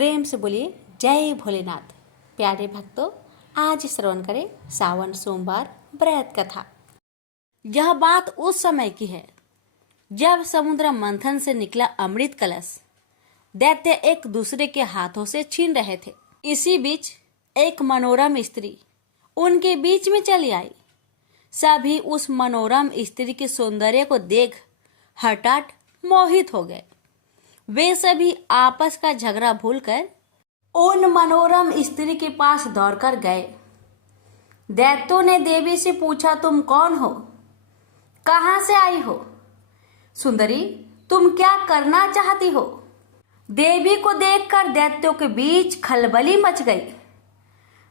प्रेम से बोलिए जय भोलेनाथ। प्यारे भक्तों, आज श्रवण करें सावन सोमवार व्रत कथा। यह बात उस समय की है जब समुद्र मंथन से निकला अमृत कलश दैत्य एक दूसरे के हाथों से छीन रहे थे। इसी बीच एक मनोरम स्त्री उनके बीच में चली आई। सभी उस मनोरम स्त्री के सौंदर्य को देख हठात मोहित हो गए। वे सभी आपस का झगड़ा भूलकर उन मनोरम स्त्री के पास दौड़कर गए। दैत्यों ने देवी से पूछा, तुम कौन हो? कहां से आई हो? सुंदरी, तुम क्या करना चाहती हो? देवी को देखकर दैत्यों के बीच खलबली मच गई।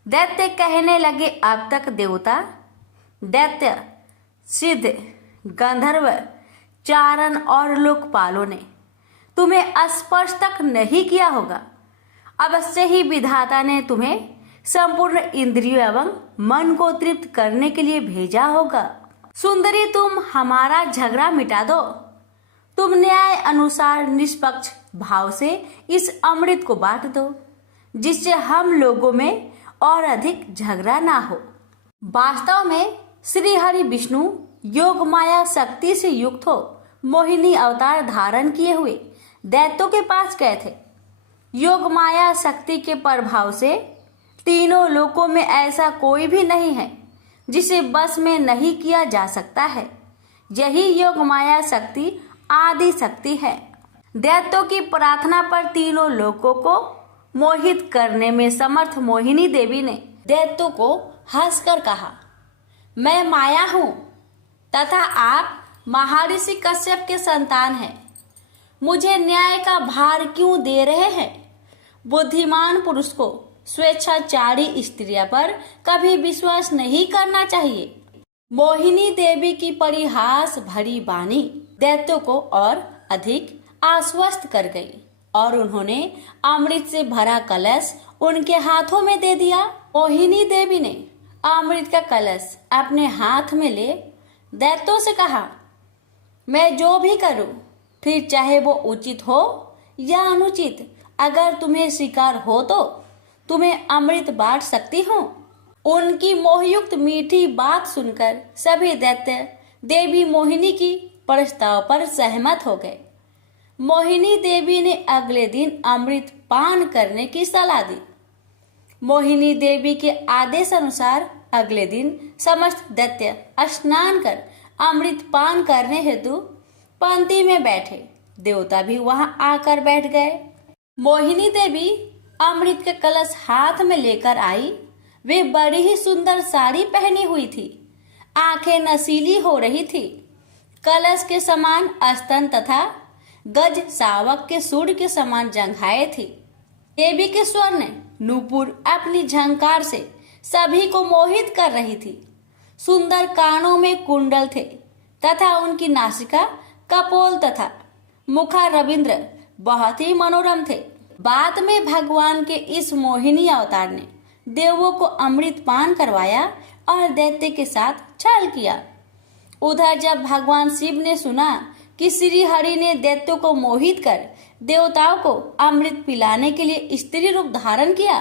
दैत्य कहने लगे, अब तक देवता, दैत्य, सिद्ध, गंधर्व, चारण और लोकपालों ने तुम्हें स्पर्श तक नहीं किया होगा। अवश्य ही विधाता ने तुम्हें संपूर्ण इंद्रियों एवं मन को तृप्त करने के लिए भेजा होगा। सुंदरी, तुम हमारा झगड़ा मिटा दो। तुम न्याय अनुसार निष्पक्ष भाव से इस अमृत को बांट दो, जिससे हम लोगों में और अधिक झगड़ा ना हो। वास्तव में श्री हरि विष्णु योग माया शक्ति से युक्त हो मोहिनी अवतार धारण किए हुए दैत्यों के पास गए थे। योग माया शक्ति के प्रभाव से तीनों लोकों में ऐसा कोई भी नहीं है जिसे बस में नहीं किया जा सकता है। यही योग माया शक्ति आदि शक्ति है। दैत्यों की प्रार्थना पर तीनों लोकों को मोहित करने में समर्थ मोहिनी देवी ने दैत्यों को हंसकर कहा, मैं माया हूं तथा आप महर्षि कश्यप के संतान हैं। मुझे न्याय का भार क्यों दे रहे हैं? बुद्धिमान पुरुष को स्वेच्छाचारी स्त्रियों पर कभी विश्वास नहीं करना चाहिए। मोहिनी देवी की परिहास भरी वाणी दैत्यों को और अधिक आश्वस्त कर गई और उन्होंने अमृत से भरा कलश उनके हाथों में दे दिया। मोहिनी देवी ने अमृत का कलश अपने हाथ में ले दैत्यों से कहा, मैं जो भी करूं, फिर चाहे वो उचित हो या अनुचित, अगर तुम्हें स्वीकार हो तो तुम्हें अमृत बांट सकती हूँ। उनकी मोहयुक्त मीठी बात सुनकर सभी दैत्य देवी मोहिनी की प्रस्ताव पर सहमत हो गए। मोहिनी देवी ने अगले दिन अमृत पान करने की सलाह दी। मोहिनी देवी के आदेश अनुसार अगले दिन समस्त दैत्य स्नान कर अमृत पान करने हेतु पंक्ति में बैठे। देवता भी वहां आकर बैठ गए। मोहिनी देवी अमृत के कलश हाथ में लेकर आई। वे बड़ी ही सुंदर साड़ी पहनी हुई थी। आंखें नशीली हो रही थी। कलश के समान स्तन तथा गज सावक के सूर्य के समान जंघाएं थी। देवी के स्वर्ण नूपुर अपनी झंकार से सभी को मोहित कर रही थी। सुंदर कानों में कुंडल थे तथा उनकी नासिका, कपोल तथा मुखा रविंद्र बहुत ही मनोरम थे। बाद में भगवान के इस मोहिनी अवतार ने देवों को अमृत पान करवाया और दैत्य के साथ छल किया। उधर जब भगवान शिव ने सुना कि श्री हरि ने दैत्यों को मोहित कर देवताओं को अमृत पिलाने के लिए स्त्री रूप धारण किया,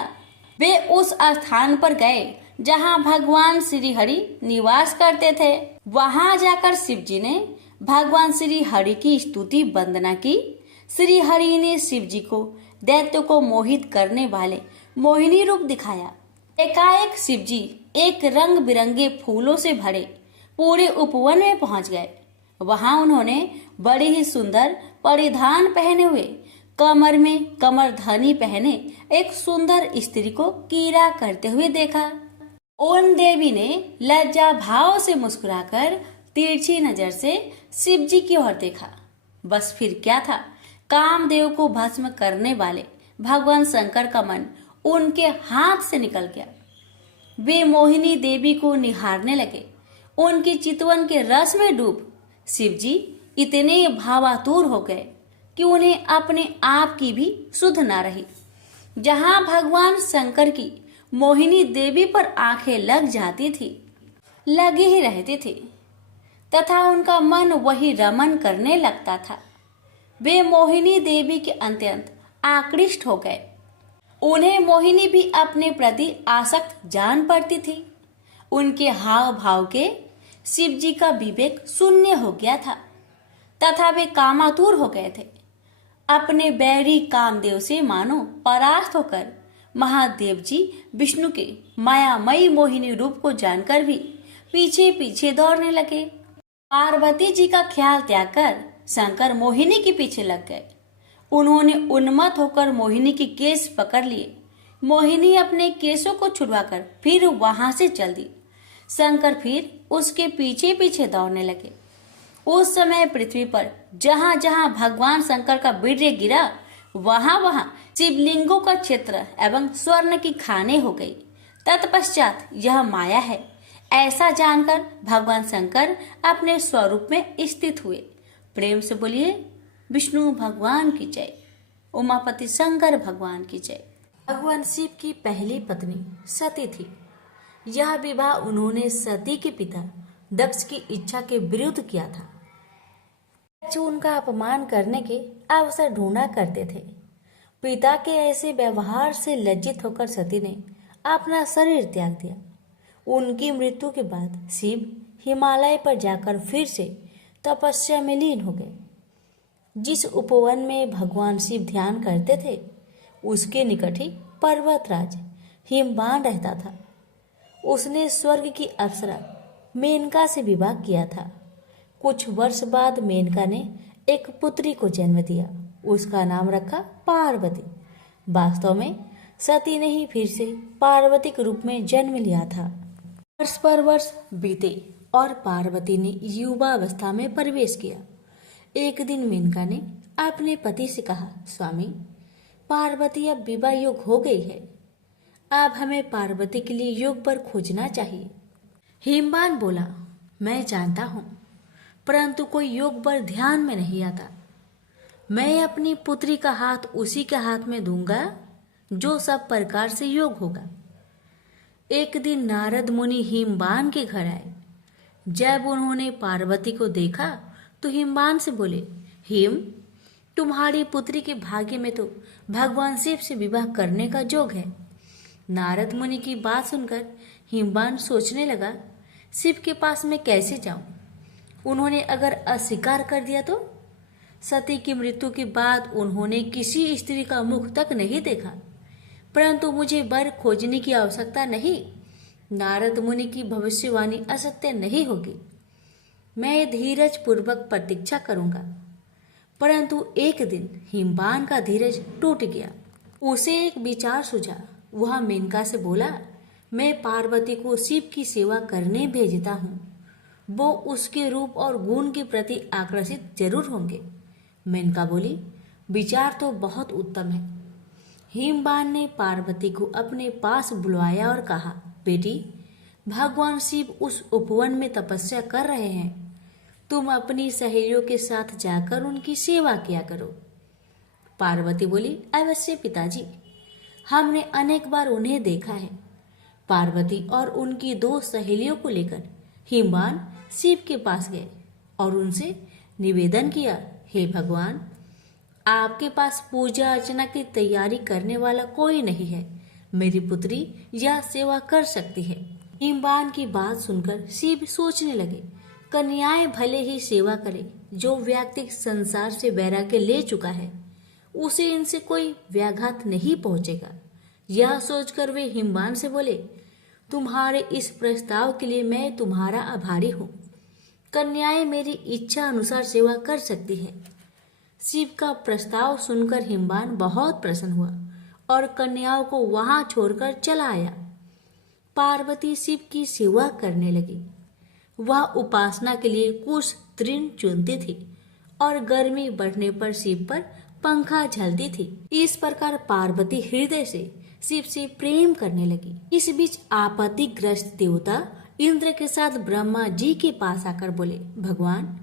वे उस स्थान पर गए जहां भगवान श्री हरि निवास करते थे। वहां जाकर शिव जी ने भगवान श्री हरि की स्तुति वंदना की। श्री हरि ने शिव जी को दैत्यों को मोहित करने वाले मोहिनी रूप दिखाया। एकाएक शिव जी एक रंग बिरंगे फूलों से भरे पूरे उपवन में पहुंच गए। वहां उन्होंने बड़ी ही सुंदर परिधान पहने हुए, कमर में कमरधनी पहने एक सुंदर स्त्री को कीड़ा करते हुए देखा। उन देवी ने लज्जा भाव से मुस्कुराकर तिरछी नजर से शिव जी की ओर देखा। बस फिर क्या था, कामदेव को भस्म करने वाले भगवान शंकर का मन उनके हाथ से निकल गया। वे मोहिनी देवी को निहारने लगे। उनकी चितवन के रस में डूब शिव जी इतने भावातुर हो गए कि उन्हें अपने आप की भी सुध न रही। जहां भगवान शंकर की मोहिनी देवी पर आंखें लग जाती थी, लगी ही रहती थी तथा उनका मन वही रमन करने लगता था। वे मोहिनी देवी के अत्यंत आकृष्ट हो गए। उन्हें मोहिनी भी अपने प्रति आसक्त जान पड़ती थी। उनके हाव भाव के शिव जी का विवेक शून्य हो गया था तथा वे कामातुर हो गए थे। अपने बैरी कामदेव से मानो परास्त होकर महादेव जी विष्णु के मायामयी मोहिनी रूप को जानकर भी पीछे पीछे दौड़ने लगे। पार्वती जी का ख्याल त्याग कर शंकर मोहिनी के पीछे लग गए। उन्होंने उन्मत्त होकर मोहिनी के केस पकड़ लिए। मोहिनी अपने केसों को छुड़वाकर फिर वहां से चल दी। शंकर फिर उसके पीछे पीछे दौड़ने लगे। उस समय पृथ्वी पर जहां जहां भगवान शंकर का वीर्य गिरा वहां वहां शिवलिंगों का क्षेत्र एवं स्वर्ण की खानें हो गई। तत्पश्चात यह माया है ऐसा जानकर भगवान शंकर अपने स्वरूप में स्थित हुए। प्रेम से बोलिए विष्णु भगवान की जय, उमापति शंकर भगवान की जय। भगवान शिव की पहली पत्नी सती थी। यह विवाह उन्होंने सती के पिता दक्ष की इच्छा के विरुद्ध किया था। जो उनका अपमान करने के अवसर ढूंढा करते थे। पिता के ऐसे व्यवहार से लज्जित होकर सती ने अपना शरीर त्याग दिया। उनकी मृत्यु के बाद शिव हिमालय पर जाकर फिर से तपस्या में लीन हो गए। जिस उपवन में भगवान शिव ध्यान करते थे उसके निकट ही पर्वतराज हिमवान रहता था। उसने स्वर्ग की अप्सरा मेनका से विवाह किया था। कुछ वर्ष बाद मेनका ने एक पुत्री को जन्म दिया। उसका नाम रखा पार्वती। वास्तव में सती ने ही फिर से पार्वती के रूप में जन्म लिया था। वर्ष पर वर्ष बीते और पार्वती ने युवावस्था में प्रवेश किया। एक दिन मेनका ने अपने पति से कहा, स्वामी, पार्वती अब विवाह योग हो गई है। अब हमें पार्वती के लिए योग वर खोजना चाहिए। हिमवान बोला, मैं जानता हूँ, परंतु कोई योग वर ध्यान में नहीं आता। मैं अपनी पुत्री का हाथ उसी के हाथ में दूंगा जो सब प्रकार से योग होगा। एक दिन नारद मुनि हिमवान के घर आए। जब उन्होंने पार्वती को देखा तो हिमवान से बोले, हिम, तुम्हारी पुत्री के भाग्य में तो भगवान शिव से विवाह करने का योग है। नारद मुनि की बात सुनकर हिमवान सोचने लगा, शिव के पास मैं कैसे जाऊं? उन्होंने अगर अस्वीकार कर दिया तो? सती की मृत्यु के बाद उन्होंने किसी स्त्री का मुख तक नहीं देखा। परंतु मुझे वर खोजने की आवश्यकता नहीं। नारद मुनि की भविष्यवाणी असत्य नहीं होगी। मैं धीरज पूर्वक प्रतीक्षा करूंगा। परंतु एक दिन हिमवान का धीरज टूट गया। उसे एक विचार सूझा। वह मेनका से बोला, मैं पार्वती को शिव की सेवा करने भेजता हूँ। वो उसके रूप और गुण के प्रति आकर्षित जरूर होंगे। मेनका बोली, विचार तो बहुत उत्तम है। हिमवान ने पार्वती को अपने पास बुलवाया और कहा, बेटी, भगवान शिव उस उपवन में तपस्या कर रहे हैं। तुम अपनी सहेलियों के साथ जाकर उनकी सेवा किया करो। पार्वती बोली, अवश्य पिताजी, हमने अनेक बार उन्हें देखा है। पार्वती और उनकी दो सहेलियों को लेकर हिमवान शिव के पास गए और उनसे निवेदन किया, हे भगवान, आपके पास पूजा अर्चना की तैयारी करने वाला कोई नहीं है। मेरी पुत्री यह सेवा कर सकती है। हिमवान की बात सुनकर शिव सोचने लगे, कन्याएं भले ही सेवा करे। जो व्यक्ति संसार से वैराग्य ले चुका है उसे इनसे कोई व्याघात नहीं पहुंचेगा। यह सोचकर वे हिमवान से बोले, तुम्हारे इस प्रस्ताव के लिए मैं तुम्हारा आभारी हूँ। कन्याएं मेरी इच्छा अनुसार सेवा कर सकती है। शिव का प्रस्ताव सुनकर हिमवान बहुत प्रसन्न हुआ और कन्याओं को वहां छोड़कर चला आया। पार्वती शिव की सेवा करने लगी। वह उपासना के लिए कुछ तृण चुनती थी और गर्मी बढ़ने पर शिव पर पंखा झलती थी। इस प्रकार पार्वती हृदय से शिव से प्रेम करने लगी। इस बीच आपत्तिग्रस्त देवता इंद्र के साथ ब्रह्मा जी के पास आकर बोले, भगवान,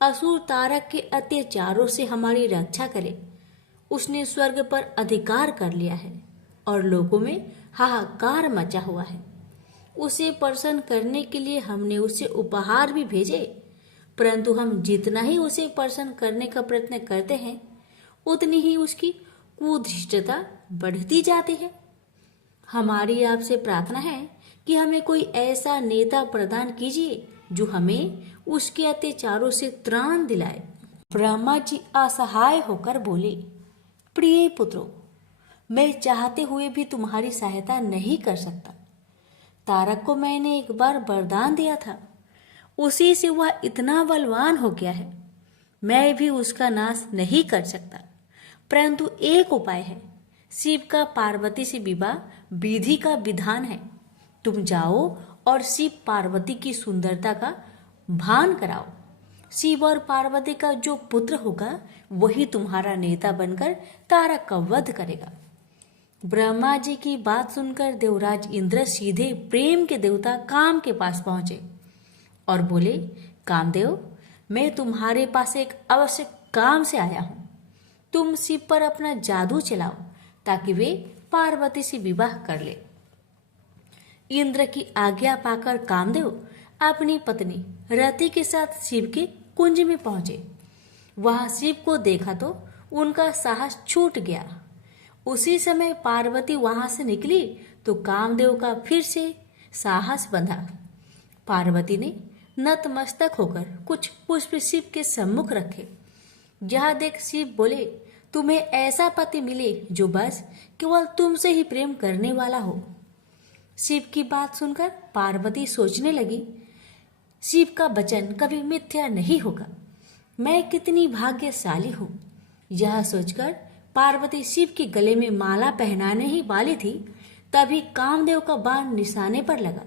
असुर तारक के अत्याचारों से हमारी रक्षा करे। उसने स्वर्ग पर अधिकार कर लिया है और लोगों में हाहाकार मचा हुआ है। उसे प्रसन्न करने के लिए हमने उसे उपहार भी भेजे, परंतु हम जितना ही उसे प्रसन्न करने का प्रयत्न करते हैं उतनी ही उसकी कुधृष्टता बढ़ती जाती है। हमारी आपसे प्रार्थना है कि हमें कोई ऐसा नेता प्रदान कीजिए जो हमें उसके अत्याचारों से त्राण दिलाए। ब्रह्मा जी असहाय होकर बोले, प्रिय पुत्रों, मैं चाहते हुए भी तुम्हारी सहायता नहीं कर सकता। तारक को मैंने एक बार वरदान दिया था, उसी से वह इतना बलवान हो गया है। मैं भी उसका नाश नहीं कर सकता, परंतु एक उपाय है। शिव का पार्वती से विवाह विधि का विधान है। तुम जाओ और शिव पार्वती की सुंदरता का भान कराओ। शिव और पार्वती का जो पुत्र होगा वही तुम्हारा नेता बनकर तारक का वध करेगा। ब्रह्मा जी की बात सुनकर देवराज इंद्र सीधे प्रेम के देवता काम के पास पहुंचे और बोले, कामदेव, मैं तुम्हारे पास एक आवश्यक काम से आया हूं। तुम शिव पर अपना जादू चलाओ ताकि वे पार्वती से विवाह कर ले। इंद्र की आज्ञा पाकर कामदेव अपनी पत्नी रति के साथ शिव के कुंज में पहुंचे। वहां शिव को देखा तो उनका साहस छूट गया। उसी समय पार्वती वहां से निकली तो कामदेव का फिर से साहस बंधा। पार्वती ने नतमस्तक होकर कुछ पुष्प शिव के सम्मुख रखे। यह देख शिव बोले, तुम्हें ऐसा पति मिले जो बस केवल तुमसे ही प्रेम करने वाला हो। शिव की बात सुनकर पार्वती सोचने लगी, शिव का वचन कभी मिथ्या नहीं होगा। मैं कितनी भाग्यशाली हूँ। यह सोचकर पार्वती शिव के गले में माला पहनाने ही वाली थी, तभी कामदेव का बाण निशाने पर लगा।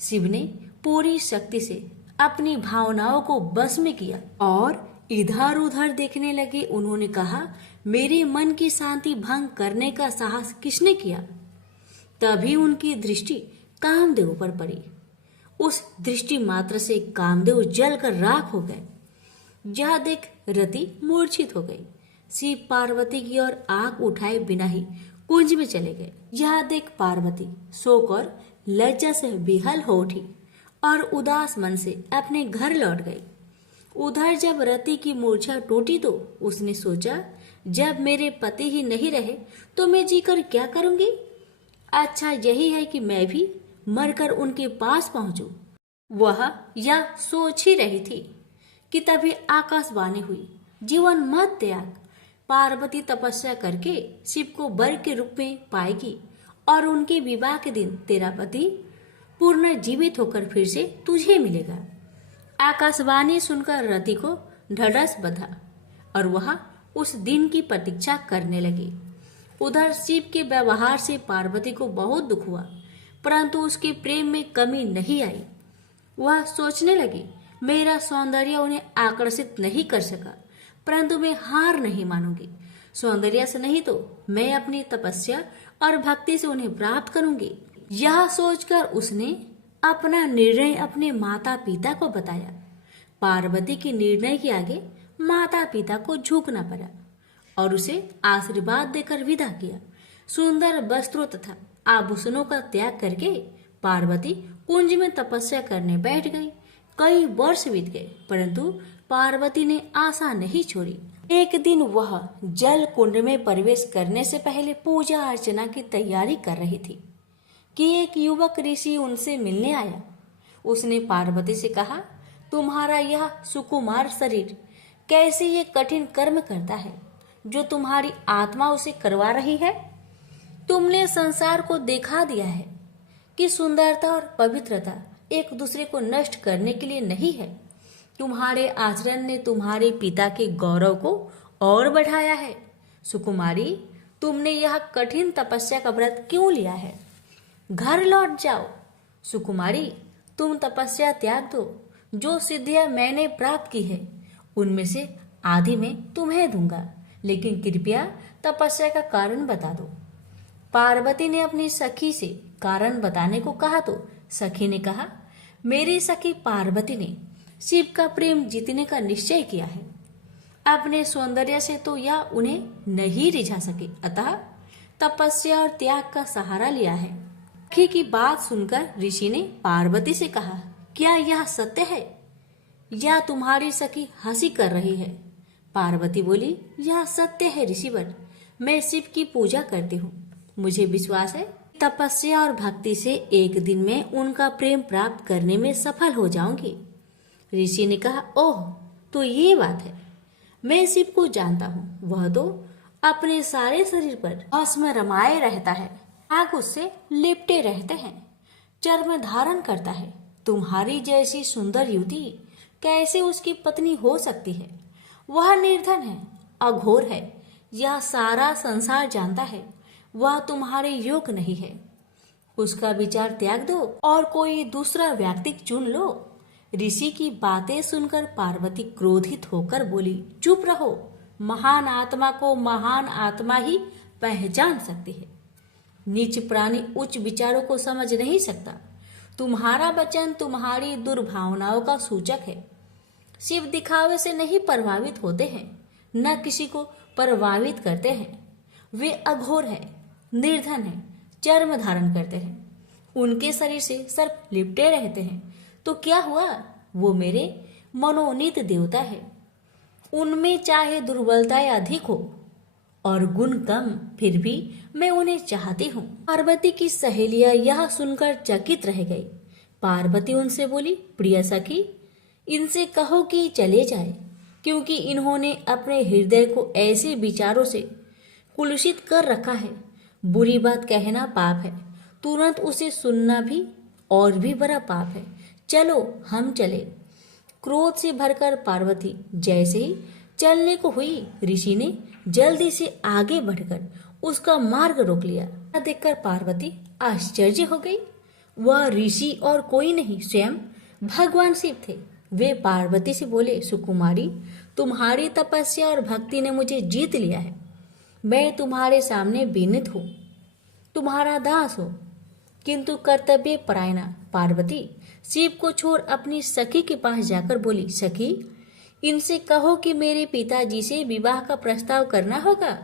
शिव ने पूरी शक्ति से अपनी भावनाओं को बस में किया और इधर उधर देखने लगे। उन्होंने कहा, मेरे मन की शांति भंग करने का साहस किसने किया? तभी उनकी दृष्टि कामदेव पर पड़ी। उस दृष्टि मात्र से कामदेव जलकर राख हो गए। यह देख रति मूर्छित हो गई। शिव पार्वती की ओर आंख उठाए बिना ही कुंज में चले गए। यह देख पार्वती शोक और लज्जा से विहल हो उठी और उदास मन से अपने घर लौट गई। उधर जब रति की मूर्छा टूटी तो उसने सोचा, जब मेरे पति ही नहीं रहे तो मैं जीकर क्या करूंगी? अच्छा यही है कि मैं भी मरकर उनके पास पहुंचूं। वह यह सोच ही रही थी कि तभी आकाशवाणी हुई, जीवन मत त्याग। पार्वती तपस्या करके शिव को वर के रूप में पाएगी और उनके विवाह के दिन तेरा पति पूर्ण जीवित होकर फिर से तुझे मिलेगा। आकाशवाणी सुनकर रति को ढढ़स बंधा और वह उस दिन की प्रतीक्षा करने लगी। उधर शिव के व्यवहार से पार्वती को बहुत दुख हुआ, परंतु उसके प्रेम में कमी नहीं आई। वह सोचने लगी, मेरा सौंदर्य उन्हें आकर्षित नहीं कर सका, परंतु मैं हार नहीं मानूंगी। सौंदर्य से नहीं तो मैं अपनी तपस्या और भक्ति से उन्हें प्राप्त करूंगी। यह सोचकर उसने अपना निर्णय अपने माता पिता को बताया। पार्वती के निर्णय के आगे माता पिता को झुकना पड़ा और उसे आशीर्वाद देकर विदा किया। सुंदर वस्त्रों तथा आभूषणों का त्याग करके पार्वती कुंज में तपस्या करने बैठ गई। कई वर्ष बीत गए, परंतु पार्वती ने आशा नहीं छोड़ी। एक दिन वह जल कुंड में प्रवेश करने से पहले पूजा अर्चना की तैयारी कर रही थी कि एक युवक ऋषि उनसे मिलने आया। उसने पार्वती से कहा, तुम्हारा यह सुकुमार शरीर कैसे ये कठिन कर्म करता है जो तुम्हारी आत्मा उसे करवा रही है? तुमने संसार को दिखा दिया है कि सुंदरता और पवित्रता एक दूसरे को नष्ट करने के लिए नहीं है। तुम्हारे आचरण ने तुम्हारे पिता के गौरव को और बढ़ाया है। सुकुमारी, तुमने यह कठिन तपस्या का व्रत क्यों लिया है? घर लौट जाओ। सुकुमारी, तुम तपस्या त्याग दो। जो सिद्धियां मैंने प्राप्त की है उनमें से आधी मैं तुम्हें दूंगा, लेकिन कृपया तपस्या का कारण बता दो। पार्वती ने अपनी सखी से कारण बताने को कहा तो सखी ने कहा, मेरी सखी पार्वती ने शिव का प्रेम जीतने का निश्चय किया है। अपने सौंदर्य से तो यह उन्हें नहीं रिझा सके, अतः तपस्या और त्याग का सहारा लिया है। सखी की बात सुनकर ऋषि ने पार्वती से कहा, क्या यह सत्य है या तुम्हारी सखी हंसी कर रही है? पार्वती बोली, यह सत्य है ऋषिवर, मैं शिव की पूजा करती हूँ। मुझे विश्वास है तपस्या और भक्ति से एक दिन में उनका प्रेम प्राप्त करने में सफल हो जाऊंगी। ऋषि ने कहा, ओह, तो ये बात है। मैं शिव को जानता हूँ, वह तो अपने सारे शरीर पर भस्म रमाए रहता है, आग उससे लिपटे रहते हैं, चर्म धारण करता है। तुम्हारी जैसी सुंदर युवती कैसे उसकी पत्नी हो सकती है? वह निर्धन है, अघोर है, यह सारा संसार जानता है। वह तुम्हारे योग नहीं है। उसका विचार त्याग दो और कोई दूसरा व्यक्ति चुन लो। ऋषि की बातें सुनकर पार्वती क्रोधित होकर बोली, चुप रहो। महान आत्मा को महान आत्मा ही पहचान सकती है। नीच प्राणी उच्च विचारों को समझ नहीं सकता। तुम्हारा वचन तुम्हारी दुर्भावनाओं का सूचक है। शिव दिखावे से नहीं प्रभावित होते हैं, न किसी को प्रभावित करते हैं। वे अघोर है, निर्धन है, चर्म धारण करते हैं, उनके शरीर से सर्प लिपटे रहते हैं। तो क्या हुआ? वो मेरे मनोनीत देवता है। उनमें चाहे दुर्बलताएं अधिक हो और गुण कम, फिर भी मैं उन्हें चाहती हूँ। पार्वती की सहेलियां यह सुनकर चकित रह गई। पार्वती उनसे बोली, प्रिय सखी, इनसे कहो कि चले जाए, क्योंकि इन्होंने अपने हृदय को ऐसे विचारों से कुलुषित कर रखा है। बुरी बात कहना पाप है, तुरंत उसे सुनना भी और भी बड़ा पाप है। चलो हम चले। क्रोध से भरकर पार्वती जैसे ही चलने को हुई, ऋषि ने जल्दी से आगे बढ़कर उसका मार्ग रोक लिया। देखकर पार्वती आश्चर्य हो गई। वह ऋषि और कोई नहीं, स्वयं भगवान शिव थे। वे पार्वती से बोले, सुकुमारी, तुम्हारी तपस्या और भक्ति ने मुझे जीत लिया है। मैं तुम्हारे सामने विनीत हूँ, तुम्हारा दास हूँ, किंतु कर्तव्य परायणा पार्वती शिव को छोड़ अपनी सखी के पास जाकर बोली, सखी, इनसे कहो कि मेरे पिताजी से विवाह का प्रस्ताव करना होगा।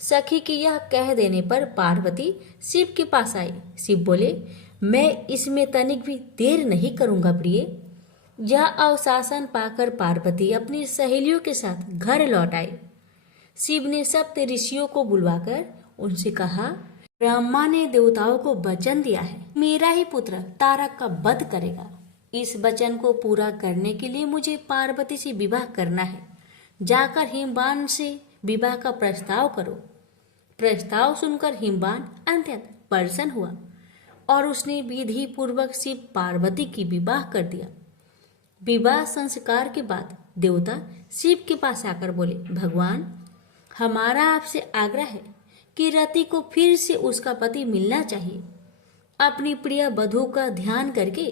सखी के यह कह देने पर पार्वती शिव के पास आई। शिव बोले, मैं इसमें तनिक भी देर नहीं करूंगा प्रिय। यह अवशासन पाकर पार्वती अपनी सहेलियों के साथ घर लौट आई। शिव ने सप्त ऋषियों को बुलवाकर उनसे कहा, ब्रह्मा ने देवताओं को वचन दिया है, मेरा ही पुत्र तारक का वध करेगा। इस वचन को पूरा करने के लिए मुझे पार्वती से विवाह करना है। जाकर हिमवान से विवाह का प्रस्ताव करो। प्रस्ताव सुनकर हिमवान अत्यंत प्रसन्न हुआ और उसने विधि पूर्वक शिव पार्वती की विवाह कर दिया। विवाह संस्कार के बाद देवता शिव के पास आकर बोले, भगवान, हमारा आपसे आग्रह है कि रति को फिर से उसका पति मिलना चाहिए। अपनी प्रिय वधू का ध्यान करके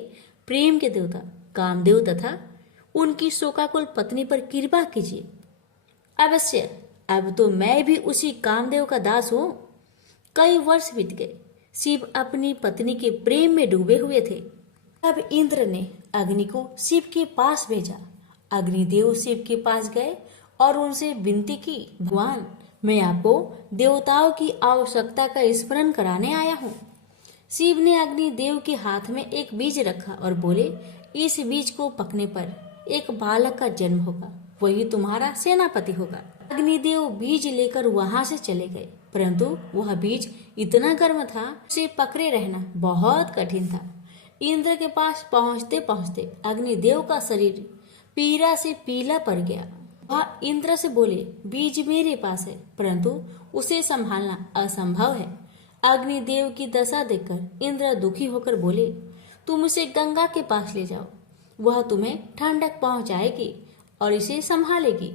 प्रेम के देवता कामदेव तथा उनकी शोकाकुल पत्नी पर कृपा कीजिए। अवश्य, अब तो मैं भी उसी कामदेव का दास हूँ। कई वर्ष बीत गए। शिव अपनी पत्नी के प्रेम में डूबे हुए थे। तब इंद्र ने अग्नि को शिव के पास भेजा। अग्निदेव शिव के पास गए और उनसे विनती की, भगवान, मैं आपको देवताओं की आवश्यकता का स्मरण कराने आया हूँ। शिव ने अग्निदेव के हाथ में एक बीज रखा और बोले, इस बीज को पकने पर एक बालक का जन्म होगा, वही तुम्हारा सेनापति होगा। अग्निदेव बीज लेकर वहां से चले गए, परंतु वह बीज इतना गर्म था, उसे पकड़े रहना बहुत कठिन था। इंद्र के पास पहुंचते पहुंचते अग्निदेव का शरीर पीड़ा से पीला पड़ गया। वह इंद्र से बोले, बीज मेरे पास है, परंतु उसे संभालना असंभव है। अग्निदेव की दशा देखकर इंद्र दुखी होकर बोले, तुम उसे गंगा के पास ले जाओ, वह तुम्हें ठंडक पहुंचाएगी और इसे संभालेगी।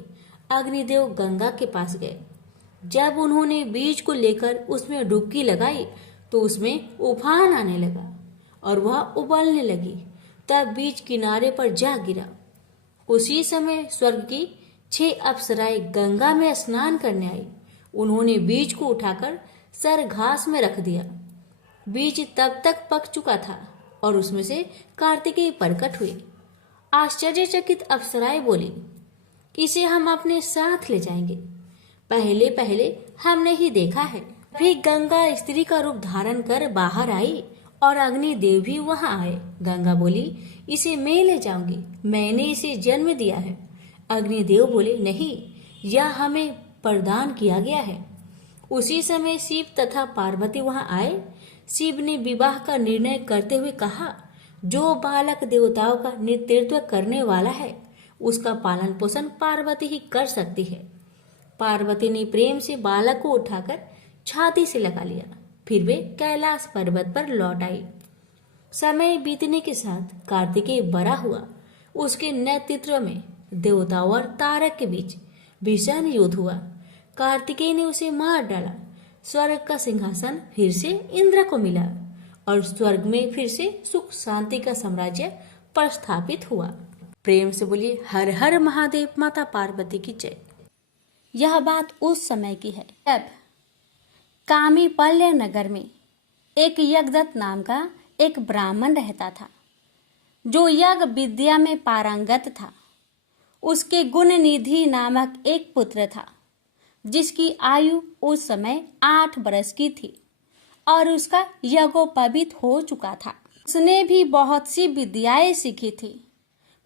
अग्निदेव गंगा के पास गए। जब उन्होंने बीज को लेकर उसमें डुबकी लगाई तो उसमें उफान आने लगा और वह उबलने लगी। तब बीज किनारे पर जा गिरा। उसी समय स्वर्ग की 6 अप्सराएं गंगा में स्नान करने आई। उन्होंने बीज को उठाकर सर घास में रख दिया। बीज तब तक पक चुका था और उसमें से कार्तिकेय प्रकट हुए। आश्चर्यचकित अप्सराएं बोली, इसे हम अपने साथ ले जाएंगे। पहले पहले हमने ही देखा है। फिर गंगा स्त्री का रूप धारण कर बाहर आई और अग्निदेव भी वहां आए। गंगा बोली, इसे मैं ले जाऊंगी, मैंने इसे जन्म दिया है। अग्निदेव बोले, नहीं, यह हमें प्रदान किया गया है। उसी समय शिव तथा पार्वती वहां आए। शिव ने विवाह का निर्णय करते हुए कहा, जो बालक देवताओं का नेतृत्व करने वाला है उसका पालन पोषण पार्वती ही कर सकती है। पार्वती ने प्रेम से बालक को उठाकर छाती से लगा लिया। फिर वे कैलाश पर्वत पर लौट आई। समय बीतने के साथ कार्तिकेय बड़ा हुआ। उसके नेतृत्व में देवताओं और तारक के बीच भीषण युद्ध हुआ। कार्तिकेय ने उसे मार डाला। स्वर्ग का सिंहासन फिर से इंद्र को मिला और स्वर्ग में फिर से सुख शांति का साम्राज्य प्रस्थापित हुआ। प्रेम से बोलिए हर हर महादेव, माता पार्वती की जय। यह बात उस समय की है जब कामीपल्य नगर में एक यज्ञदत्त नाम का एक ब्राह्मण रहता था, जो यज्ञ विद्या में पारंगत था। उसके गुणनिधि नामक एक पुत्र था, जिसकी आयु उस समय 8 वर्ष की थी और उसका यज्ञोपवीत हो चुका था। उसने भी बहुत सी विद्याएं सीखी थी,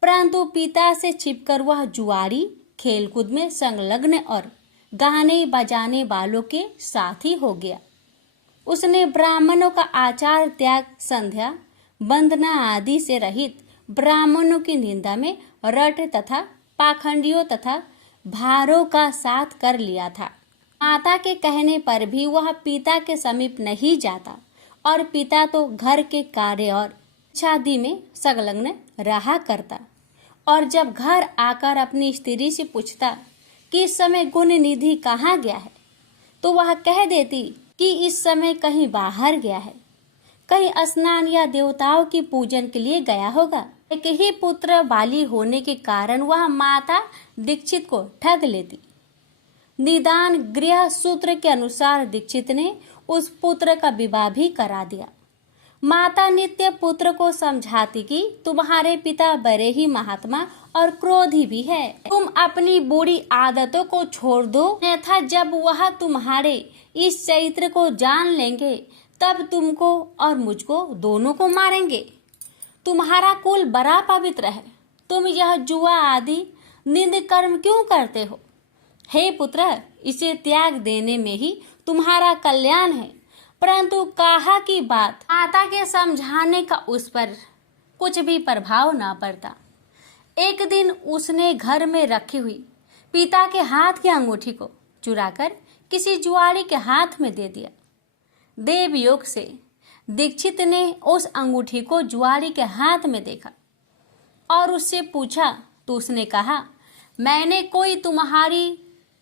परंतु पिता से छिपकर वह जुआरी, खेलकूद में संलग्न और गाने बजाने वालों के साथी हो गया। उसने ब्राह्मणों का आचार त्याग, संध्या वंदना आदि से रहित ब्राह्मणों की निंदा में रट तथा पाखंडियों तथा भारों का साथ कर लिया था। माता के कहने पर भी वह पिता के समीप नहीं जाता और पिता तो घर के कार्य और शादी में संलग्न रहा करता। और जब घर आकर अपनी स्त्री से पूछता कि इस समय गुण निधि कहाँ गया है, तो वह कह देती कि इस समय कहीं बाहर गया है, कहीं स्नान या देवताओं की पूजन के लिए गया होगा। एक ही पुत्र वाली होने के कारण वह माता दीक्षित को ठग लेती। निदान गृह सूत्र के अनुसार दीक्षित ने उस पुत्र का विवाह भी करा दिया। माता नित्य पुत्र को समझाती कि तुम्हारे पिता बड़े ही महात्मा और क्रोधी भी है, तुम अपनी बुरी आदतों को छोड़ दो, अन्यथा जब वह तुम्हारे इस चरित्र को जान लेंगे तब तुमको और मुझको दोनों को मारेंगे। तुम्हारा कुल बड़ा पवित्र है, तुम यह जुआ आदि निंद कर्म क्यों करते हो? हे पुत्र, इसे त्याग देने में ही तुम्हारा कल्याण है। परंतु कहा की बात माता के समझाने का उस पर कुछ भी प्रभाव ना पड़ता। एक दिन उसने घर में रखी हुई पिता के हाथ की अंगूठी को चुराकर किसी जुआरी के हाथ में दे दिया। देव योग से दीक्षित ने उस अंगूठी को जुआरी के हाथ में देखा और उससे पूछा, तो उसने कहा, मैंने कोई तुम्हारी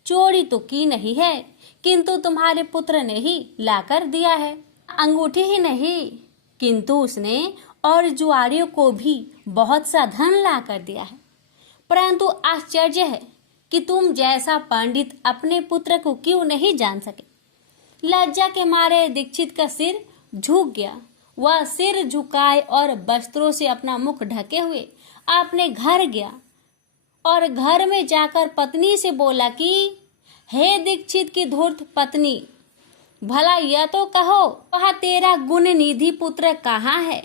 चोरी तो की नहीं है, किंतु तुम्हारे पुत्र ने ही लाकर दिया है। अंगूठी ही नहीं, किंतु उसने और जुआरियों को भी बहुत सा धन लाकर दिया है। परंतु आश्चर्य है कि तुम जैसा पंडित अपने पुत्र को क्यों नहीं जान सके। लज्जा के मारे दीक्षित का सिर झुक गया। वह सिर झुकाए और वस्त्रों से अपना मुख ढके हुए अपने घर गया और घर में जाकर पत्नी से बोला कि हे दीक्षित की धूर्त पत्नी, भला यह तो कहो, वह तेरा गुण निधि पुत्र कहाँ है?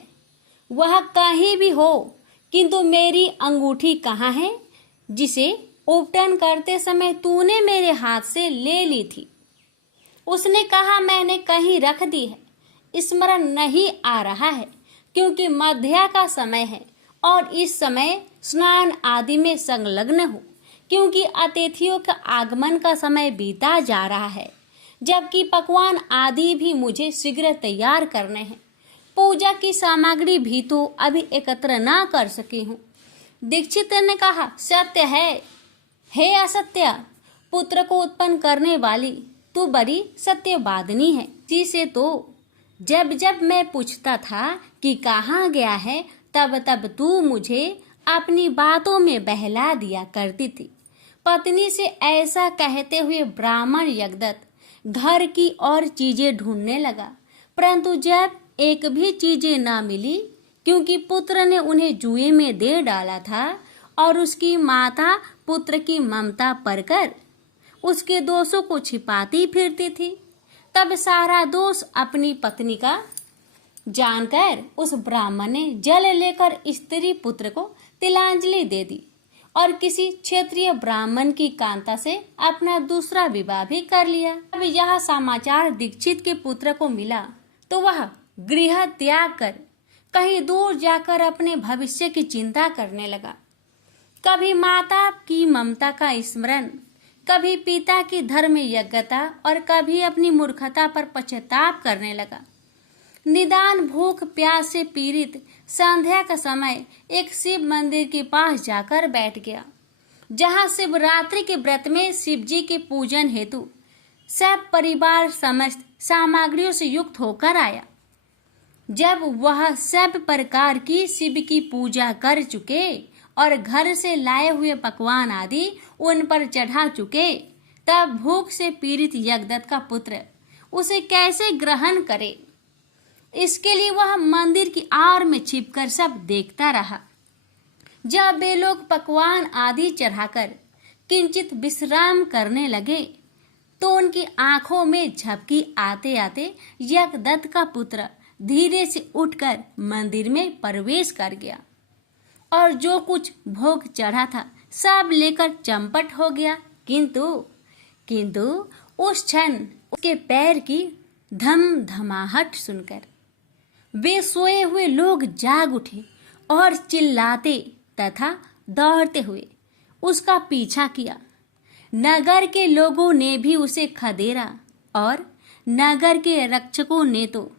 वह कहीं भी हो, किंतु मेरी अंगूठी कहाँ है, जिसे उपटन करते समय तूने मेरे हाथ से ले ली थी? उसने कहा, मैंने कहीं रख दी है, स्मरण नहीं आ रहा है, क्योंकि मध्या का समय है और इस समय स्नान आदि में संलग्न हूँ, क्योंकि अतिथियों का आगमन का समय बीता जा रहा है, जबकि पकवान आदि भी मुझे शीघ्र तैयार करने हैं। पूजा की सामग्री भी तो अभी एकत्र ना कर सकी हूँ। दीक्षित ने कहा, सत्य है, हे असत्य, पुत्र को उत्पन्न करने वाली तू बड़ी सत्यवादिनी है, जिसे तो जब जब मैं पूछता था कि कहाँ गया है, तब तब तू मुझे अपनी बातों में बहला दिया करती थी। पत्नी से ऐसा कहते हुए ब्राह्मण यज्ञदत्त घर की और चीजें ढूंढने लगा, परंतु जब एक भी चीजें ना मिली, क्योंकि पुत्र ने उन्हें जुए में दे डाला था और उसकी माता पुत्र की ममता परकर उसके दोषों को छिपाती फिरती थी, तब सारा दोष अपनी पत्नी का जानकर उस ब्राह्मण ने जल लेकर स्त्री पुत्र को तिलांजलि दे दी और किसी क्षेत्रीय ब्राह्मण की कांता से अपना दूसरा विवाह भी कर लिया। अब यह समाचार दीक्षित के पुत्र को मिला तो वह गृह त्याग कर कहीं दूर जाकर अपने भविष्य की चिंता करने लगा। कभी माता की ममता का स्मरण, कभी पिता की धर्म यज्ञता और कभी अपनी मूर्खता पर पश्चाताप करने लगा। निदान भूख प्यास से पीड़ित संध्या का समय एक शिव मंदिर के पास जाकर बैठ गया, जहां शिवरात्रि के व्रत में शिव जी के पूजन हेतु सब परिवार समस्त सामग्रियों से युक्त होकर आया। जब वह सब प्रकार की शिव की पूजा कर चुके और घर से लाए हुए पकवान आदि उन पर चढ़ा चुके, तब भूख से पीड़ित यज्ञदत्त का पुत्र उसे कैसे ग्रहण करे, इसके लिए वह मंदिर की आड़ में छिपकर सब देखता रहा। जब वे लोग पकवान आदि चढ़ाकर किंचित विश्राम करने लगे तो उनकी आंखों में झपकी आते आते यज्ञदत्त का पुत्र धीरे से उठकर मंदिर में प्रवेश कर गया और जो कुछ भोग चढ़ा था सब लेकर चंपट हो गया। किंतु उस क्षण उसके पैर की धम धमाहट सुनकर वे सोए हुए लोग जाग उठे और चिल्लाते तथा दौड़ते हुए उसका पीछा किया। नगर के लोगों ने भी उसे खदेड़ा और नगर के रक्षकों ने तो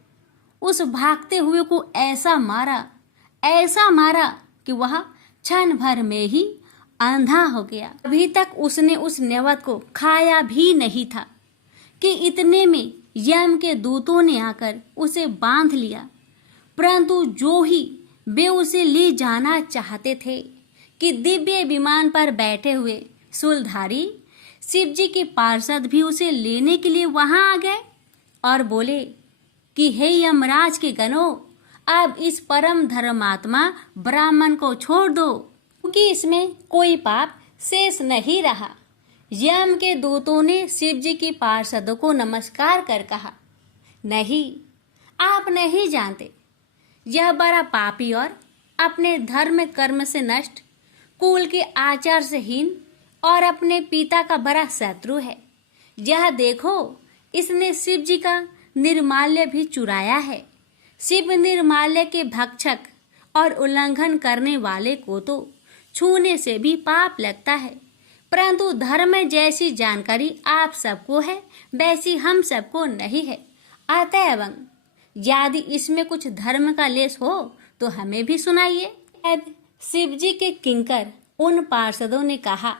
उस भागते हुए को ऐसा मारा कि वह क्षण भर में ही अंधा हो गया। अभी तक उसने उस नेवत को खाया भी नहीं था कि इतने में यम के दूतों ने आकर उसे बांध लिया। परंतु जो ही वे उसे ले जाना चाहते थे कि दिव्य विमान पर बैठे हुए शूलधारी शिवजी के पार्षद भी उसे लेने के लिए वहां आ गए और बोले कि हे यमराज के गणों, अब इस परम धर्मात्मा ब्राह्मण को छोड़ दो, क्योंकि इसमें कोई पाप शेष नहीं रहा। यम के दूतों ने शिवजी के पार्षदों को नमस्कार कर कहा, नहीं, आप नहीं जानते, यह बड़ा पापी और अपने धर्म कर्म से नष्ट, कुल के आचार से हीन और अपने पिता का बड़ा शत्रु है। यह देखो, इसने शिवजी का निर्माल्य भी चुराया है। शिव निर्माल्य के भक्षक और उल्लंघन करने वाले को तो छूने से भी पाप लगता है, परंतु धर्म जैसी जानकारी आप सबको है वैसी हम सबको नहीं है। अतएव यदि इसमें कुछ धर्म का लेश हो तो हमें भी सुनाइए। शिवजी के किंकर उन पार्षदों ने कहा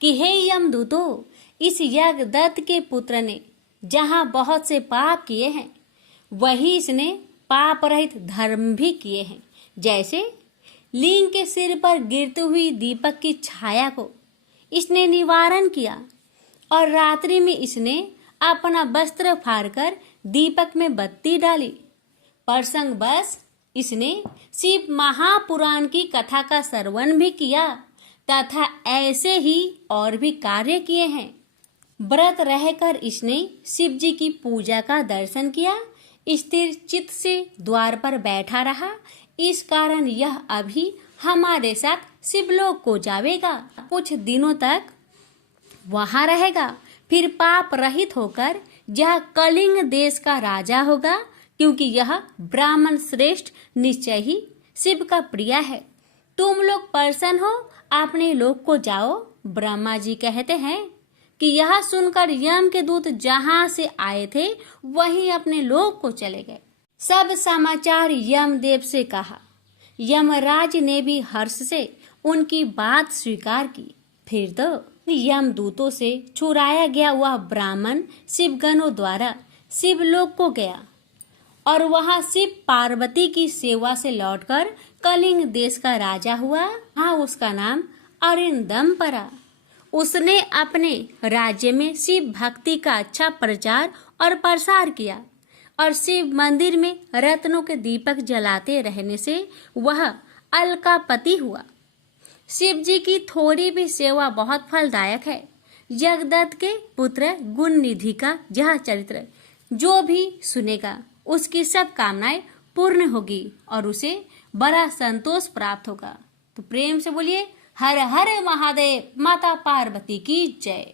कि हे यमदूतों, इस यज्ञदत्त के पुत्र ने जहाँ बहुत से पाप किए हैं, वही इसने पाप रहित धर्म भी किए हैं। जैसे लिंग के सिर पर गिरती हुई दीपक की छाया को इसने निवारण किया और रात्रि में इसने अपना वस्त्र फाड़कर दीपक में बत्ती डाली। प्रसंग बस इसने शिव महापुराण की कथा का श्रवण भी किया तथा ऐसे ही और भी कार्य किए हैं। व्रत रहकर इसने शिव जी की पूजा का दर्शन किया, स्थिर चित्त से द्वार पर बैठा रहा। इस कारण यह अभी हमारे साथ शिवलोक को जावेगा, कुछ दिनों तक वहां रहेगा, फिर पाप रहित होकर यह कलिंग देश का राजा होगा, क्योंकि यह ब्राह्मण श्रेष्ठ निश्चय ही शिव का प्रिय है। तुम लोग प्रसन्न हो, अपने लोक को जाओ। ब्रह्मा जी कहते हैं कि यह सुनकर यम के दूत जहां से आए थे वहीं अपने लोक को चले गए। सब समाचार यमदेव से कहा। यमराज ने भी हर्ष से उनकी बात स्वीकार की। फिर तो यमदूतों से छुड़ाया गया वह ब्राह्मण शिवगणों द्वारा शिवलोक को गया और वहां शिव पार्वती की सेवा से लौटकर कलिंग देश का राजा हुआ। हाँ, उसका नाम अरिंदम पड़ा। उसने अपने राज्य में शिव भक्ति का अच्छा प्रचार और प्रसार किया और शिव मंदिर में रत्नों के दीपक जलाते रहने से वह अलकापति हुआ। शिव जी की थोड़ी भी सेवा बहुत फलदायक है। यज्ञदत्त के पुत्र गुण निधि का यह चरित्र जो भी सुनेगा उसकी सब कामनाएं पूर्ण होगी और उसे बड़ा संतोष प्राप्त होगा। तो प्रेम से बोलिए हर हर महादेव। माता पार्वती की जय।